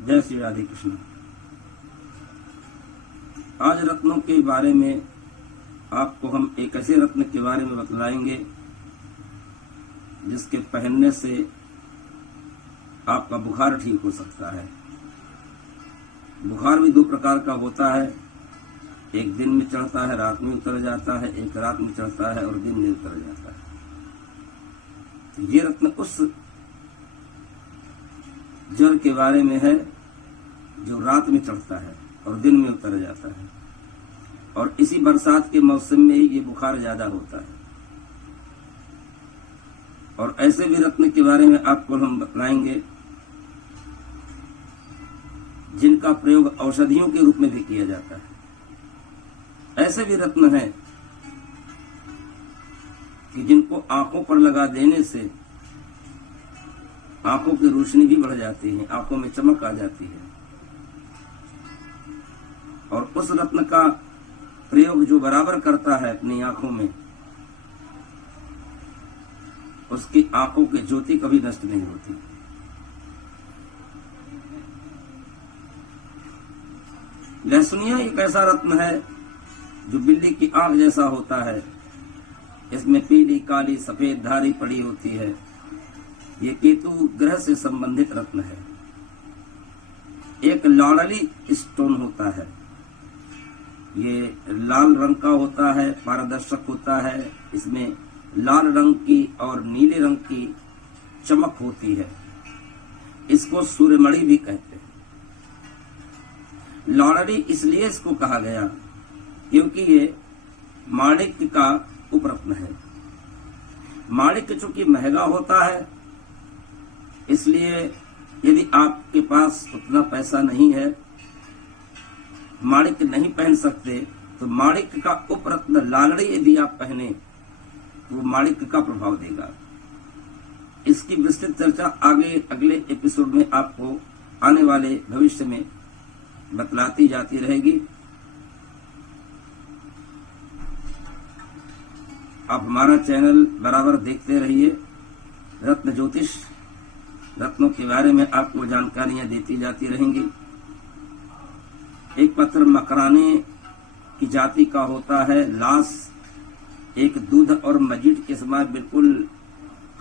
जय श्री राधे कृष्ण। आज रत्नों के बारे में आपको हम एक ऐसे रत्न के बारे में बतलाएंगे जिसके पहनने से आपका बुखार ठीक हो सकता है। बुखार भी दो प्रकार का होता है, एक दिन में चढ़ता है रात में उतर जाता है, एक रात में चढ़ता है और दिन में उतर जाता है। तो ये रत्न उस ज्वर के बारे में है जो रात में चढ़ता है और दिन में उतर जाता है, और इसी बरसात के मौसम में ही ये बुखार ज्यादा होता है। और ऐसे भी रत्न के बारे में आपको हम बतलाएंगे जिनका प्रयोग औषधियों के रूप में भी किया जाता है। ऐसे भी रत्न हैं कि जिनको आंखों पर लगा देने से आंखों की रोशनी भी बढ़ जाती है, आंखों में चमक आ जाती है। और उस रत्न का प्रयोग जो बराबर करता है अपनी आंखों में, उसकी आंखों की ज्योति कभी नष्ट नहीं होती। लहसुनिया एक ऐसा रत्न है जो बिल्ली की आंख जैसा होता है। इसमें पीली काली सफेद धारी पड़ी होती है। ये केतु ग्रह से संबंधित रत्न है। एक लाड़ली स्टोन होता है। ये लाल रंग का होता है, पारदर्शक होता है। इसमें लाल रंग की और नीले रंग की चमक होती है। इसको सूर्यमणि भी कहते हैं। लाड़ली इसलिए इसको कहा गया क्योंकि ये माणिक्य का उपरत्न है। माणिक्य चूंकि महंगा होता है, इसलिए यदि आपके पास उतना पैसा नहीं है, माणिक्य नहीं पहन सकते, तो माणिक्य का उपरत्न लालड़ी यदि आप पहने तो वो माणिक्य का प्रभाव देगा। इसकी विस्तृत चर्चा आगे अगले एपिसोड में आपको आने वाले भविष्य में बतलाती जाती रहेगी। आप हमारा चैनल बराबर देखते रहिए। रत्न ज्योतिष, रत्नों के बारे में आपको जानकारियां देती जाती रहेंगी। एक पत्थर मकराने की जाति का होता है। लास एक दूध और मजीद के समान बिल्कुल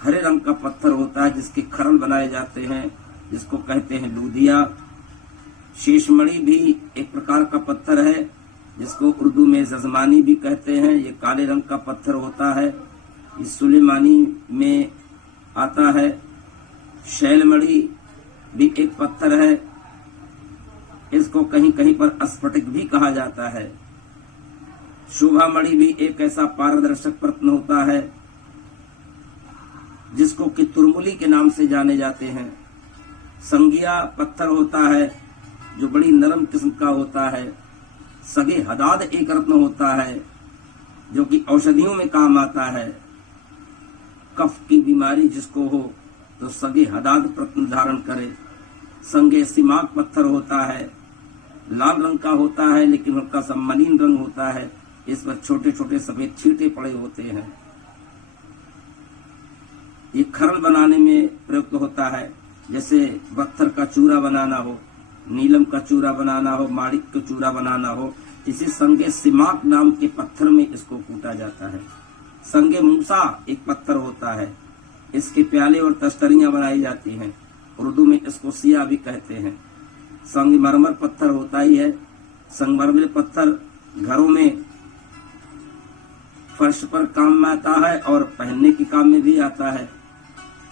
हरे रंग का पत्थर होता है, जिसके खरल बनाए जाते हैं, जिसको कहते हैं लूदिया। शेषमणि भी एक प्रकार का पत्थर है, जिसको उर्दू में जजमानी भी कहते हैं। ये काले रंग का पत्थर होता है। इस सुलेमानी में आता है। शैलमणि भी एक पत्थर है। इसको कहीं कहीं पर स्फटिक भी कहा जाता है। शोभामणि भी एक ऐसा पारदर्शक रत्न होता है जिसको कि तुरमुली के नाम से जाने जाते हैं। संगिया पत्थर होता है जो बड़ी नरम किस्म का होता है। सगे हदाद एक रत्न होता है जो कि औषधियों में काम आता है। कफ की बीमारी जिसको हो तो सगे हदाद रत्न धारण करे। संगे सिमाक पत्थर होता है, लाल रंग का होता है लेकिन हल्का सा मलिन रंग होता है। इस पर छोटे छोटे सफेद छींटे पड़े होते हैं। ये खरल बनाने में प्रयुक्त होता है, जैसे पत्थर का चूरा बनाना हो, नीलम का चूरा बनाना हो, माणिक का चूरा बनाना हो। इसी संगे सिमाक नाम के पत्थर में इसको कूटा जाता है। संगे मूसा एक पत्थर होता है। इसके प्याले और तस्तरियां बनाई जाती हैं। उर्दू में इसको सिया भी कहते हैं। संगमरमर पत्थर होता ही है। संगमरमर पत्थर घरों में फर्श पर काम में आता है और पहनने के काम में भी आता है।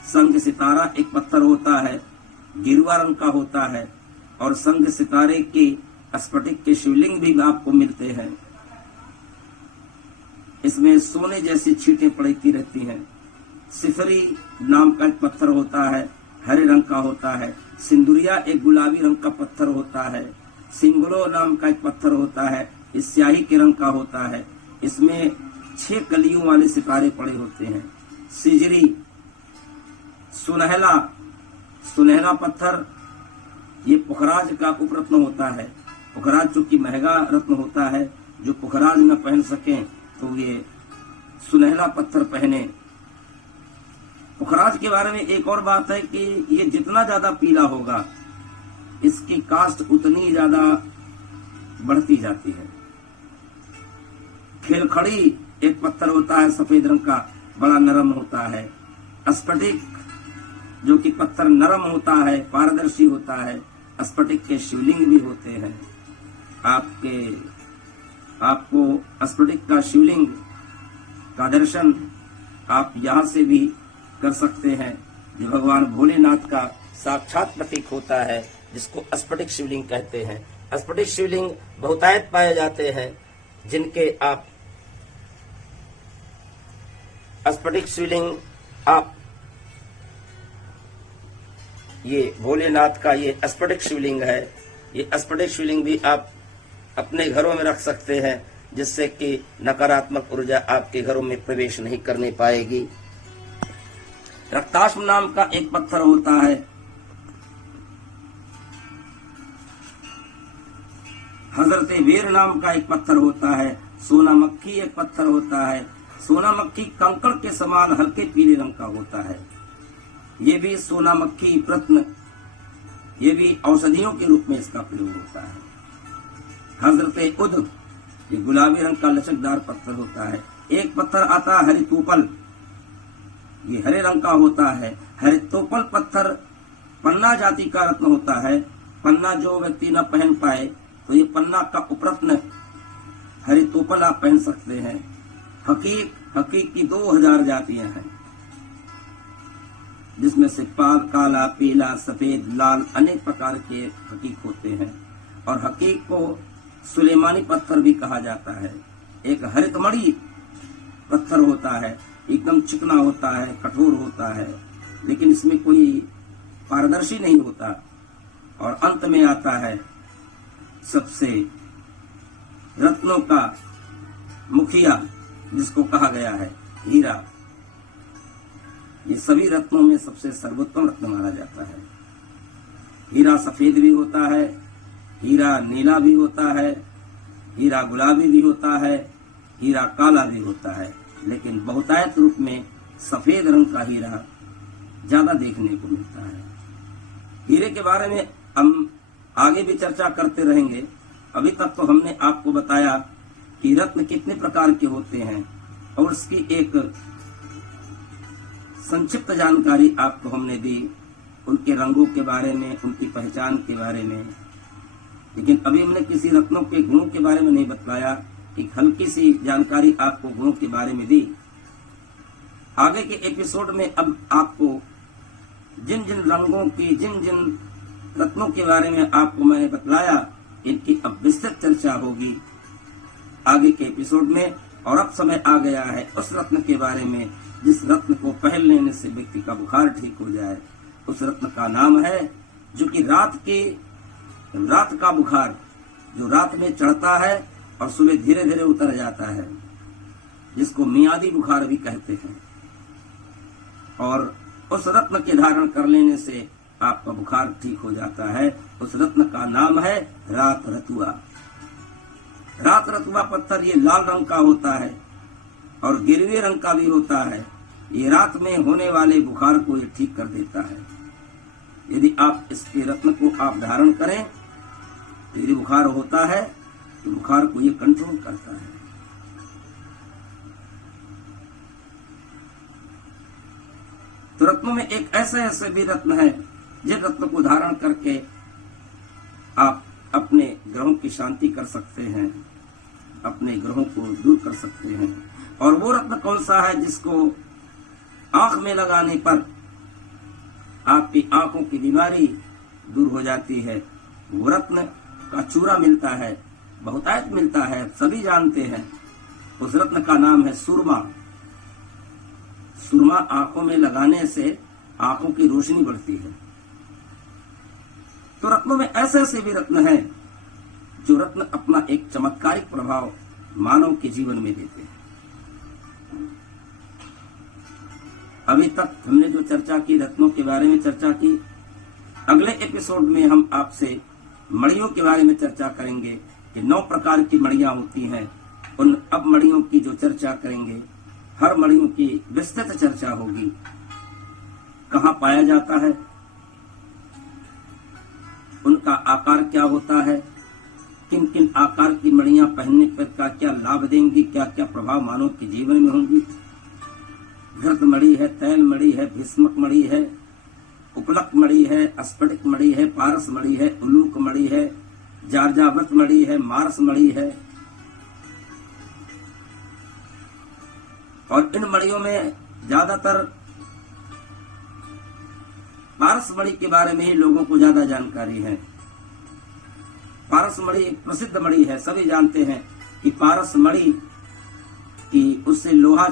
संग सितारा एक पत्थर होता है, गिरुआ रंग का होता है। और संग सितारे के स्फटिक के शिवलिंग भी आपको मिलते हैं। इसमें सोने जैसी छींटें पड़ती रहती हैं। सिफरी नाम का एक पत्थर होता है, हरे रंग का होता है। सिंदुरिया एक गुलाबी रंग का पत्थर होता है। सिंगुलो नाम का एक पत्थर होता है, इस स्याही के रंग का होता है। इसमें 6 कलियों वाले सितारे पड़े होते हैं। सिजरी सुनहरा पत्थर ये पुखराज का उपरत्न होता है। पुखराज चूंकि महंगा रत्न होता है, जो पुखराज न पहन सके तो ये सुनहरा पत्थर पहने। पुखराज के बारे में एक और बात है कि ये जितना ज्यादा पीला होगा इसकी कास्ट उतनी ज्यादा बढ़ती जाती है। खेलखड़ी एक पत्थर होता है सफेद रंग का, बड़ा नरम होता है। स्फटिक जो कि पत्थर नरम होता है, पारदर्शी होता है। स्फटिक के शिवलिंग भी होते हैं। आपको स्फटिक का शिवलिंग का दर्शन आप यहाँ से भी कर सकते हैं, जो भगवान भोलेनाथ का साक्षात प्रतीक होता है, जिसको स्फटिक शिवलिंग कहते हैं। स्फटिक शिवलिंग बहुतायत पाए जाते हैं, जिनके आप स्फटिक शिवलिंग आप ये भोलेनाथ का ये स्फटिक शिवलिंग है। ये स्फटिक शिवलिंग भी आप अपने घरों में रख सकते हैं, जिससे कि नकारात्मक ऊर्जा आपके घरों में प्रवेश नहीं करने पाएगी। रक्ताश्म नाम का एक पत्थर होता है। हजरत वीर नाम का एक पत्थर होता है। सोना मक्खी एक पत्थर होता है। सोना मक्खी कंकड़ के समान हल्के पीले रंग का होता है। ये भी सोना मक्खी प्रत्न, ये भी औषधियों के रूप में इसका प्रयोग होता है। हजरत उद, ये गुलाबी रंग का लचकदार पत्थर होता है। एक पत्थर आता है हरितोपल, ये हरे रंग का होता है। हरितोपल पत्थर पन्ना जाति का रत्न होता है। पन्ना जो व्यक्ति न पहन पाए तो ये पन्ना का उपरत्न हरितोपल आप पहन सकते हैं। हकीक की 2000 जातियां हैं, जिसमें से काला, पीला, सफेद, लाल अनेक प्रकार के हकीक होते हैं। और हकीक को सुलेमानी पत्थर भी कहा जाता है। एक हरितमणि पत्थर होता है, एकदम चिकना होता है, कठोर होता है, लेकिन इसमें कोई पारदर्शी नहीं होता। और अंत में आता है सबसे रत्नों का मुखिया, जिसको कहा गया है हीरा। ये सभी रत्नों में सबसे सर्वोत्तम रत्न माना जाता है। हीरा सफेद भी होता है, हीरा नीला भी होता है, हीरा गुलाबी भी होता है, हीरा काला भी होता है, लेकिन बहुतायत रूप में सफेद रंग का हीरा ज्यादा देखने को मिलता है। हीरे के बारे में हम आगे भी चर्चा करते रहेंगे। अभी तक तो हमने आपको बताया कि रत्न कितने प्रकार के होते हैं और उसकी एक संक्षिप्त जानकारी आपको हमने दी, उनके रंगों के बारे में, उनकी पहचान के बारे में। लेकिन अभी हमने किसी रत्नों के गुणों के बारे में नहीं बतलाया। एक हल्की सी जानकारी आपको गुणों के बारे में दी। आगे के एपिसोड में अब आपको जिन जिन रंगों की, जिन जिन रत्नों के बारे में आपको मैंने बतलाया, इनकी अब विस्तृत चर्चा होगी आगे के एपिसोड में। और अब समय आ गया है उस रत्न के बारे में जिस रत्न को पहन लेने से व्यक्ति का बुखार ठीक हो जाए। उस रत्न का नाम है, जो कि रात का बुखार जो रात में चढ़ता है और सुबह धीरे धीरे उतर जाता है, जिसको मियादी बुखार भी कहते हैं। और उस रत्न के धारण कर लेने से आपका बुखार ठीक हो जाता है। उस रत्न का नाम है रात रतुआ। रात रतुआ पत्थर ये लाल रंग का होता है और गिरवे रंग का भी होता है। ये रात में होने वाले बुखार को ये ठीक कर देता है। यदि आप इसके रत्न को आप धारण करें तो यदि बुखार होता है तो बुखार को ये कंट्रोल करता है। तो रत्नों में एक ऐसे भी रत्न है जिन रत्न को धारण करके आप अपने ग्रहों की शांति कर सकते हैं, अपने ग्रहों को दूर कर सकते हैं। और वो रत्न कौन सा है जिसको आंख में लगाने पर आपकी आंखों की बीमारी दूर हो जाती है? वो रत्न का चूरा मिलता है, बहुतायत मिलता है, सभी जानते हैं। उस रत्न का नाम है सुरमा। सुरमा आंखों में लगाने से आंखों की रोशनी बढ़ती है। तो रत्नों में ऐसे भी रत्न हैं जो रत्न अपना एक चमत्कारिक प्रभाव मानव के जीवन में देते हैं। अभी तक हमने जो चर्चा की, रत्नों के बारे में चर्चा की। अगले एपिसोड में हम आपसे मणियों के बारे में चर्चा करेंगे कि 9 प्रकार की मणियां होती हैं। उन अब मणियों की जो चर्चा करेंगे, हर मणियों की विस्तृत चर्चा होगी। कहाँ पाया जाता है, उनका आकार क्या होता है, किन किन आकार की मणियां पहनने पर क्या क्या लाभ देंगी, क्या क्या प्रभाव मानव के जीवन में होंगी। घृत मणि है, तैल मणि है, भीष्मक मणि है, उपलक मणि है, स्फटिक मणि है, पारस मणि है, उलूक मणि है, जार्जावृत मणि है, मारस मणि है। और इन मणियों में ज्यादातर पारस मणि के बारे में ही लोगों को ज्यादा जानकारी है। पारस मणि प्रसिद्ध मणि है, सभी जानते हैं कि पारस मणि की उससे लोहा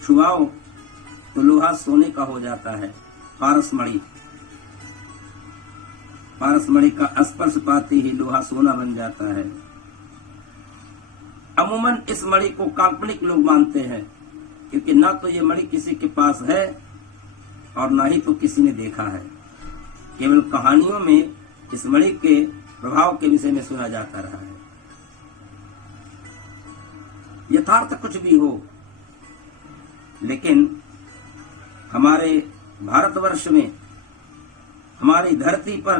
छुआओ तो लोहा सोने का हो जाता है। पारस मणि का स्पर्श पाते ही लोहा सोना बन जाता है। अमूमन इस मणि को काल्पनिक लोग मानते हैं, क्योंकि ना तो ये मणि किसी के पास है और ना ही तो किसी ने देखा है। केवल कहानियों में इस मणि के प्रभाव के विषय में सुना जाता रहा है। यथार्थ कुछ भी हो, लेकिन हमारे भारतवर्ष में, हमारी धरती पर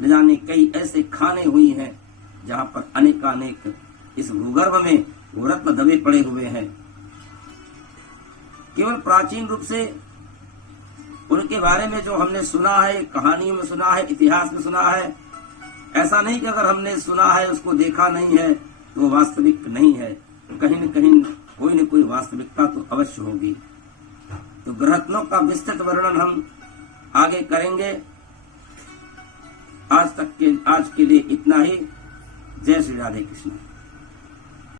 न जाने कई ऐसे खाने हुई हैं जहां पर अनेकानेक इस भूगर्भ में वो रत्न दबे पड़े हुए हैं। केवल प्राचीन रूप से उनके बारे में जो हमने सुना है, कहानियों में सुना है, इतिहास में सुना है, ऐसा नहीं कि अगर हमने सुना है उसको देखा नहीं है तो वो वास्तविक नहीं है। कहीं न कहीं कोई न कोई वास्तविकता तो अवश्य होगी। तो ग्रहरत्नों का विस्तृत वर्णन हम आगे करेंगे। आज के लिए इतना ही। जय श्री राधे कृष्ण।